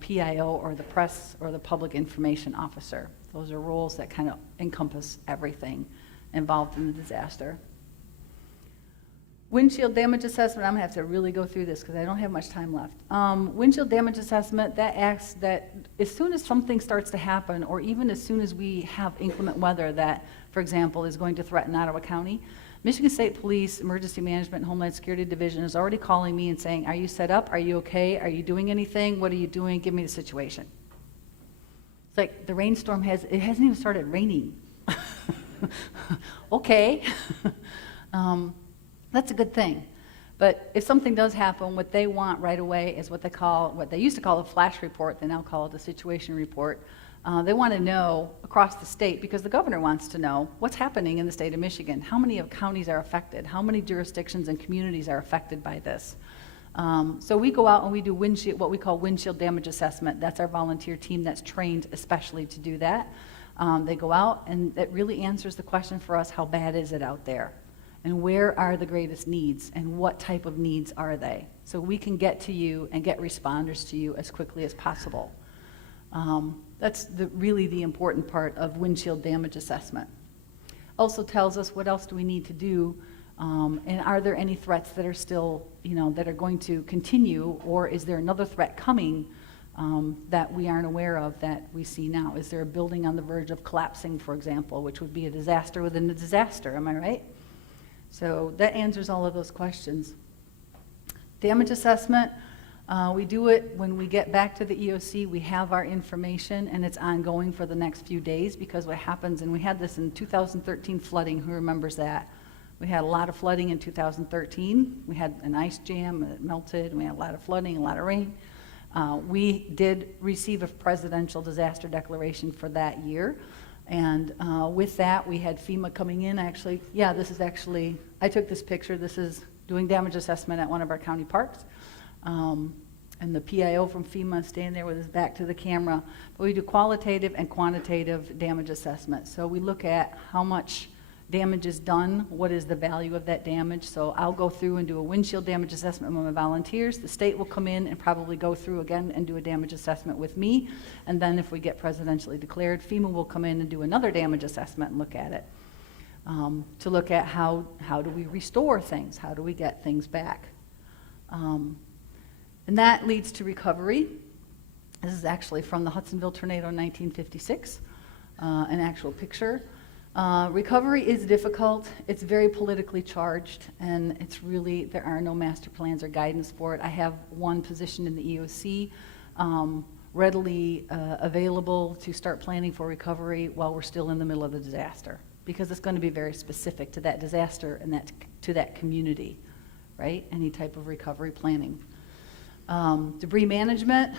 PIO, or the press or the public information officer. Those are roles that kind of encompass everything involved in the disaster. Windshield damage assessment, I'm gonna have to really go through this because I don't have much time left. Windshield damage assessment, that acts that as soon as something starts to happen, or even as soon as we have inclement weather that, for example, is going to threaten Ottawa County, Michigan State Police Emergency Management and Homeland Security Division is already calling me and saying, are you set up? Are you okay? Are you doing anything? What are you doing? Give me the situation. It's like the rainstorm hasn't even started raining. Okay. That's a good thing. But if something does happen, what they want right away is what they used to call a flash report, they now call it a situation report. They want to know across the state, because the governor wants to know what's happening in the state of Michigan. How many of counties are affected? How many jurisdictions and communities are affected by this? So we go out and we do what we call windshield damage assessment. That's our volunteer team that's trained especially to do that. They go out, and it really answers the question for us, how bad is it out there? And where are the greatest needs, and what type of needs are they? So we can get to you and get responders to you as quickly as possible. That's really the important part of windshield damage assessment. Also tells us what else do we need to do, and are there any threats that are still, that are going to continue, or is there another threat coming that we aren't aware of that we see now? Is there a building on the verge of collapsing, for example, which would be a disaster within a disaster, am I right? So that answers all of those questions. Damage assessment, we do it when we get back to the EOC. We have our information, and it's ongoing for the next few days, because what happens, and we had this in 2013 flooding, who remembers that? We had a lot of flooding in 2013. We had an ice jam, it melted, and we had a lot of flooding, a lot of rain. We did receive a presidential disaster declaration for that year. And with that, we had FEMA coming in, actually. Yeah, this is actually, I took this picture. This is doing damage assessment at one of our county parks. And the PIO from FEMA standing there with his back to the camera. But we do qualitative and quantitative damage assessment. So we look at how much damage is done, what is the value of that damage. So I'll go through and do a windshield damage assessment with my volunteers. The state will come in and probably go through again and do a damage assessment with me. And then if we get presidentially declared, FEMA will come in and do another damage assessment and look at it. To look at how do we restore things, how do we get things back. And that leads to recovery. This is actually from the Hudsonville tornado in 1956, an actual picture. Recovery is difficult. It's very politically charged, and it's really, there are no master plans or guidance for it. I have one position in the EOC. readily available to start planning for recovery while we're still in the middle of the disaster, because it's going to be very specific to that disaster and to that community, right? Any type of recovery planning. Debris management,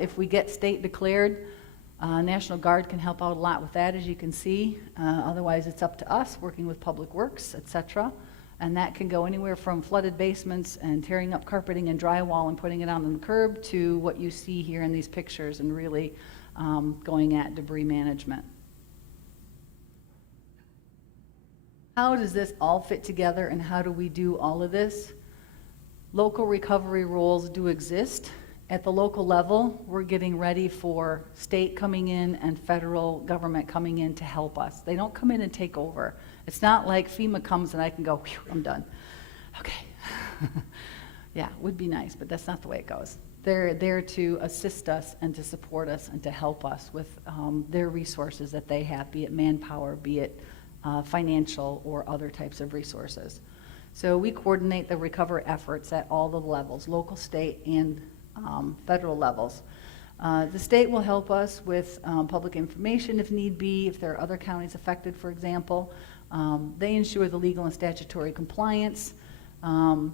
if we get state declared, National Guard can help out a lot with that, as you can see. Otherwise, it's up to us, working with Public Works, etc. And that can go anywhere from flooded basements and tearing up carpeting and drywall and putting it out on the curb to what you see here in these pictures, and really going at debris management. How does this all fit together, and how do we do all of this? Local recovery rules do exist. At the local level, we're getting ready for state coming in and federal government coming in to help us. They don't come in and take over. It's not like FEMA comes and I can go, "Phew, I'm done." Okay. Yeah, would be nice, but that's not the way it goes. They're there to assist us and to support us and to help us with their resources that they have, be it manpower, be it financial or other types of resources. So we coordinate the recovery efforts at all the levels, local, state, and federal levels. The state will help us with public information if need be, if there are other counties affected, for example. They ensure the legal and statutory compliance.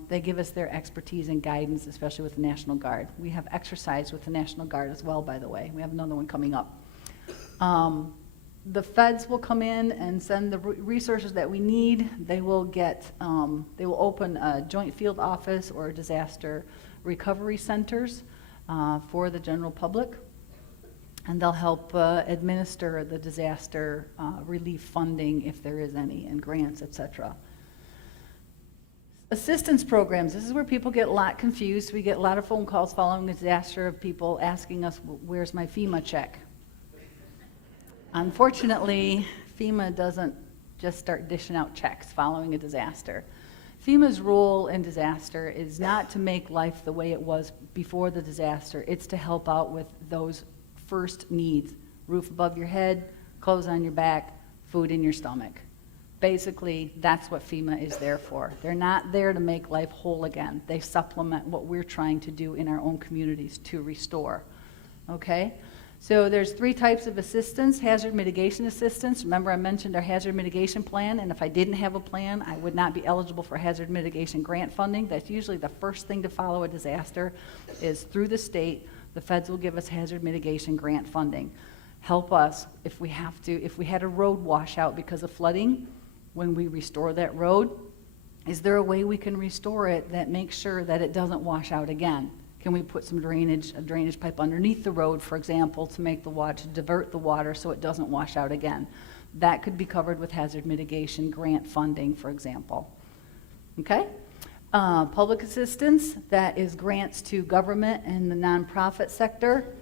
They give us their expertise and guidance, especially with the National Guard. We have exercise with the National Guard as well, by the way. We have another one coming up. The feds will come in and send the resources that we need. They will open a joint field office or disaster recovery centers for the general public, and they'll help administer the disaster relief funding if there is any, and grants, etc. Assistance programs, this is where people get a lot confused. We get a lot of phone calls following the disaster of people asking us, "Where's my FEMA check?" Unfortunately, FEMA doesn't just start dishing out checks following a disaster. FEMA's role in disaster is not to make life the way it was before the disaster. It's to help out with those first needs: roof above your head, clothes on your back, food in your stomach. Basically, that's what FEMA is there for. They're not there to make life whole again. They supplement what we're trying to do in our own communities to restore. Okay? So there's 3 types of assistance. Hazard mitigation assistance. Remember, I mentioned our hazard mitigation plan, and if I didn't have a plan, I would not be eligible for hazard mitigation grant funding. That's usually the first thing to follow a disaster, is through the state, the feds will give us hazard mitigation grant funding. Help us if we have to. If we had a road washout because of flooding, when we restore that road, is there a way we can restore it that makes sure that it doesn't wash out again? Can we put a drainage pipe underneath the road, for example, to make the water, to divert the water so it doesn't wash out again? That could be covered with hazard mitigation grant funding, for example. Okay? Public assistance, that is grants to government and the nonprofit sector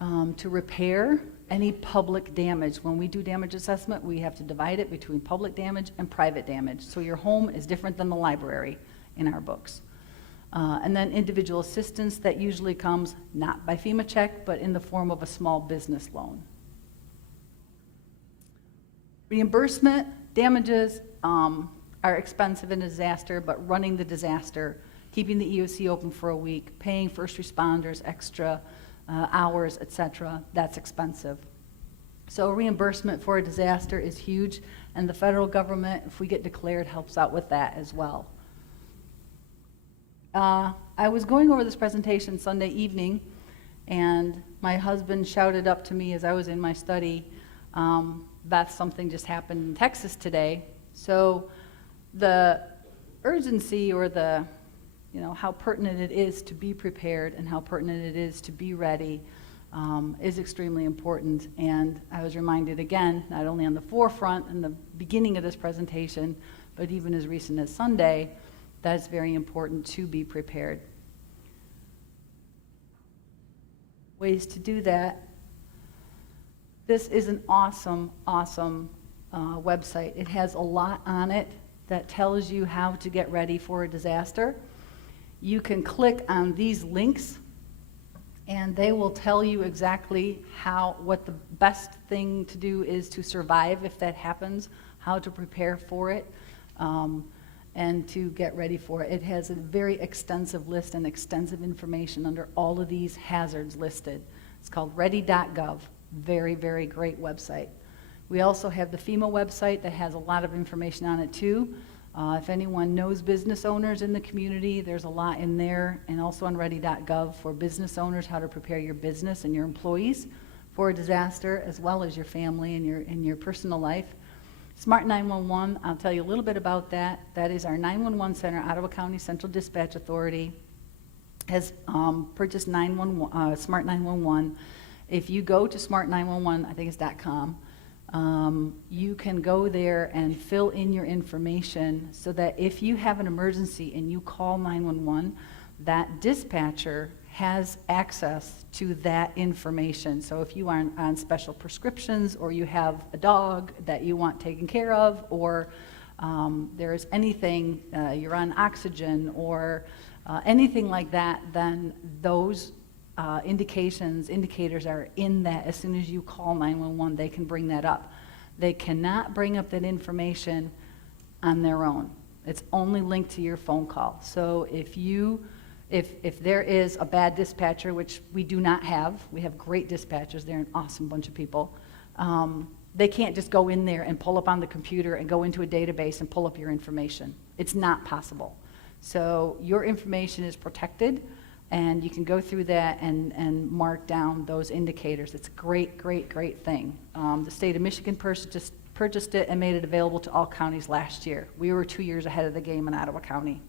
to repair any public damage. When we do damage assessment, we have to divide it between public damage and private damage. So your home is different than the library in our books. And then individual assistance, that usually comes not by FEMA check, but in the form of a small business loan. Reimbursement, damages are expensive in a disaster, but running the disaster, keeping the EOC open for a week, paying first responders extra hours, etc., that's expensive. So reimbursement for a disaster is huge, and the federal government, if we get declared, helps out with that as well. I was going over this presentation Sunday evening, and my husband shouted up to me as I was in my study, "Beth, something just happened in Texas today." So the urgency, or the, how pertinent it is to be prepared and how pertinent it is to be ready is extremely important. And I was reminded again, not only on the forefront in the beginning of this presentation, but even as recent as Sunday, that it's very important to be prepared. Ways to do that. This is an awesome website. It has a lot on it that tells you how to get ready for a disaster. You can click on these links, and they will tell you exactly what the best thing to do is to survive if that happens, how to prepare for it, and to get ready for it. It has a very extensive list and extensive information under all of these hazards listed. It's called ready.gov. Very, very great website. We also have the FEMA website that has a lot of information on it too. If anyone knows business owners in the community, there's a lot in there, and also on ready.gov for business owners, how to prepare your business and your employees for a disaster, as well as your family and your personal life. Smart 911, I'll tell you a little bit about that. That is our 911 center. Ottawa County Central Dispatch Authority has purchased Smart 911. If you go to smart911, I think it's .com, you can go there and fill in your information so that if you have an emergency and you call 911, that dispatcher has access to that information. So if you are on special prescriptions, or you have a dog that you want taken care of, or there's anything, you're on oxygen, or anything like that, then those indicators are in that. As soon as you call 911, they can bring that up. They cannot bring up that information on their own. It's only linked to your phone call. So if there is a bad dispatcher, which we do not have, we have great dispatchers, they're an awesome bunch of people, they can't just go in there and pull up on the computer and go into a database and pull up your information. It's not possible. So your information is protected, and you can go through that and mark down those indicators. It's a great, great, great thing. The state of Michigan just purchased it and made it available to all counties last year. We were 2 years ahead of the game in Ottawa County.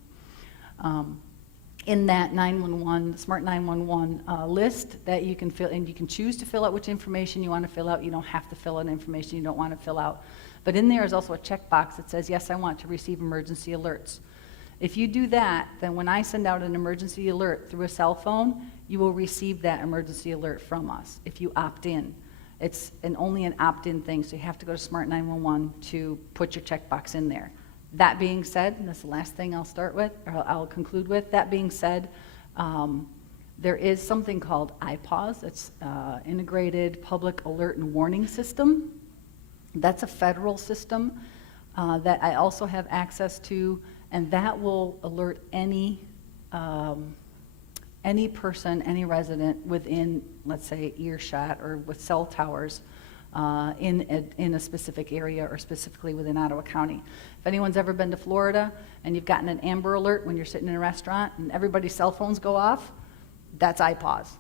In that 911, Smart 911 list that you can fill, and you can choose to fill out which information you want to fill out. You don't have to fill out information you don't want to fill out. But in there is also a checkbox that says, yes, I want to receive emergency alerts. If you do that, then when I send out an emergency alert through a cell phone, you will receive that emergency alert from us if you opt in. It's only an opt-in thing, so you have to go to Smart 911 to put your checkbox in there. That being said, and that's the last thing I'll start with, or I'll conclude with, that being said, there is something called IPAWS. It's Integrated Public Alert and Warning System. That's a federal system that I also have access to, and that will alert any person, any resident within, let's say, earshot or with cell towers in a specific area, or specifically within Ottawa County. If anyone's ever been to Florida and you've gotten an Amber Alert when you're sitting in a restaurant and everybody's cell phones go off, that's IPAWS.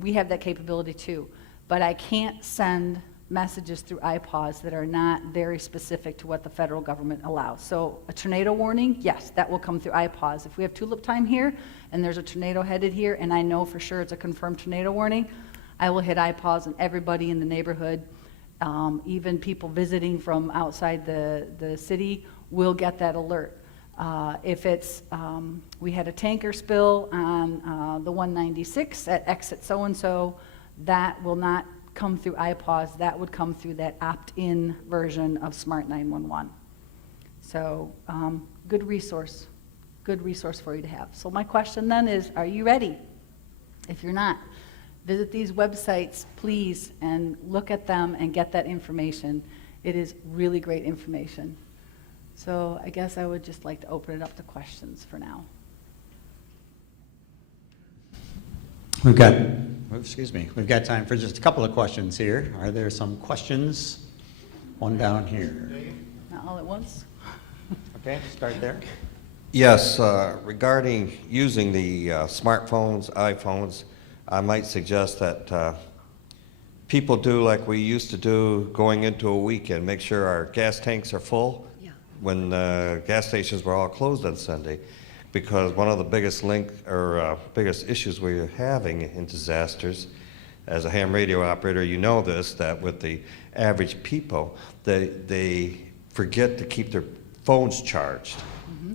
We have that capability too. But I can't send messages through IPAWS that are not very specific to what the federal government allows. So a tornado warning, yes, that will come through IPAWS. If we have tulip time here and there's a tornado headed here and I know for sure it's a confirmed tornado warning, I will hit IPAWS, and everybody in the neighborhood, even people visiting from outside the city, will get that alert. If it's, we had a tanker spill on the 196 at exit so-and-so, that will not come through IPAWS. That would come through that opt-in version of Smart 911. So good resource for you to have. So my question then is, are you ready? If you're not, visit these websites, please, and look at them and get that information. It is really great information. So I guess I would just like to open it up to questions for now. We've got time for just a couple of questions here. Are there some questions? One down here. Not all at once? Okay, start there. Yes, regarding using the smartphones, iPhones, I might suggest that people do like we used to do going into a weekend, make sure our gas tanks are full when gas stations were all closed on Sunday, because one of the biggest biggest issues we're having in disasters, as a ham radio operator, you know this, that with the average people, they forget to keep their phones charged. Mm-hmm.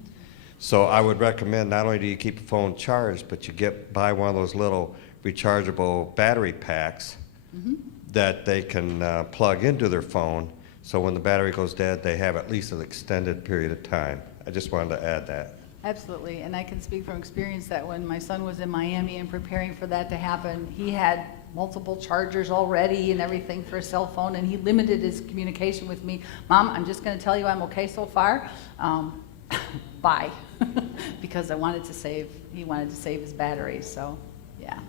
So I would recommend not only do you keep your phone charged, but you buy one of those little rechargeable battery packs that they can plug into their phone, so when the battery goes dead, they have at least an extended period of time. I just wanted to add that. Absolutely, and I can speak from experience that when my son was in Miami and preparing for that to happen, he had multiple chargers already and everything for a cell phone, and he limited his communication with me. Mom, I'm just going to tell you I'm okay so far. Bye, because he wanted to save his battery. So, yeah.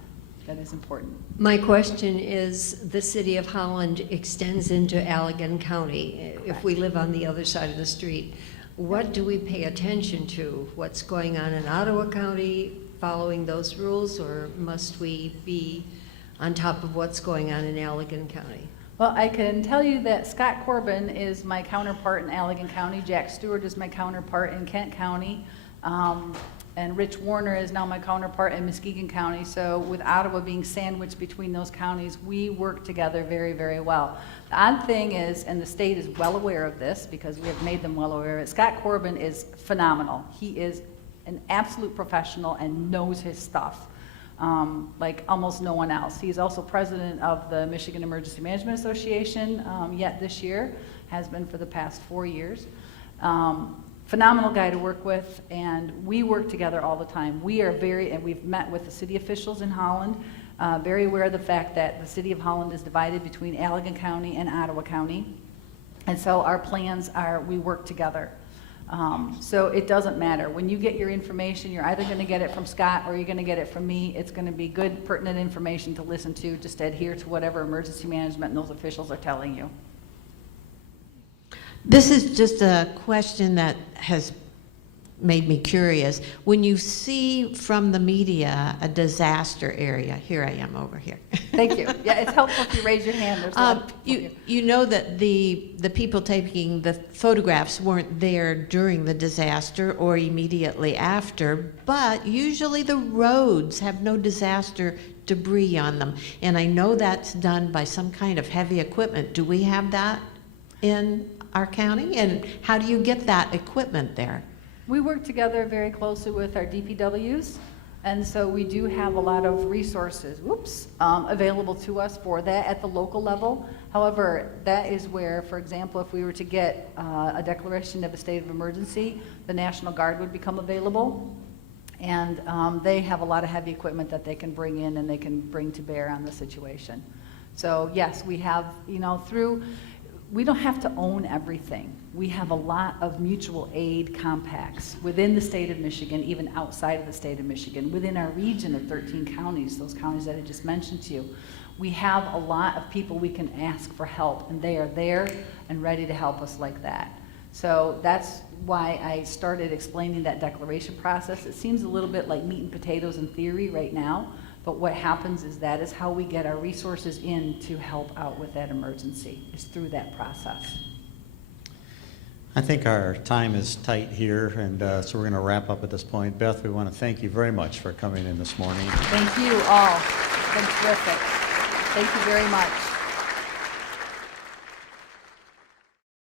that is important. My question is, the city of Holland extends into Allegan County. If we live on the other side of the street, what do we pay attention to? What's going on in Ottawa County, following those rules, or must we be on top of what's going on in Allegan County? Well, I can tell you that Scott Corbin is my counterpart in Allegan County. Jack Stewart is my counterpart in Kent County. And Rich Warner is now my counterpart in Muskegon County. So with Ottawa being sandwiched between those counties, we work together very, very well. The odd thing is, and the state is well aware of this because we have made them well aware of it, Scott Corbin is phenomenal. He is an absolute professional and knows his stuff. Like almost no one else. He's also president of the Michigan Emergency Management Association yet this year, has been for the past 4 years. Phenomenal guy to work with, and we work together all the time. We are and we've met with the city officials in Holland, very aware of the fact that the city of Holland is divided between Allegan County and Ottawa County. And so our plans are, we work together. So it doesn't matter. When you get your information, you're either going to get it from Scott or you're going to get it from me. It's going to be good, pertinent information to listen to. Just adhere to whatever emergency management and those officials are telling you. This is just a question that has made me curious. When you see from the media a disaster area, here I am over here. Thank you. Yeah, it's helpful if you raise your hand. There's a lot of people here. You know that the people taking the photographs weren't there during the disaster or immediately after, but usually the roads have no disaster debris on them. And I know that's done by some kind of heavy equipment. Do we have that in our county? And how do you get that equipment there? We work together very closely with our DPWs, and so we do have a lot of resources, available to us for that at the local level. However, that is where, for example, if we were to get a declaration of a state of emergency, the National Guard would become available, and they have a lot of heavy equipment that they can bring in and they can bring to bear on the situation. So yes, we have, we don't have to own everything. We have a lot of mutual aid compacts within the state of Michigan, even outside of the state of Michigan, within our region of 13 counties, those counties that I just mentioned to you. We have a lot of people we can ask for help, and they are there and ready to help us like that. So that's why I started explaining that declaration process. It seems a little bit like meat and potatoes in theory right now, but what happens is that is how we get our resources in to help out with that emergency, is through that process. I think our time is tight here, and so we're going to wrap up at this point. Beth, we want to thank you very much for coming in this morning. Thank you all. It's been terrific. Thank you very much.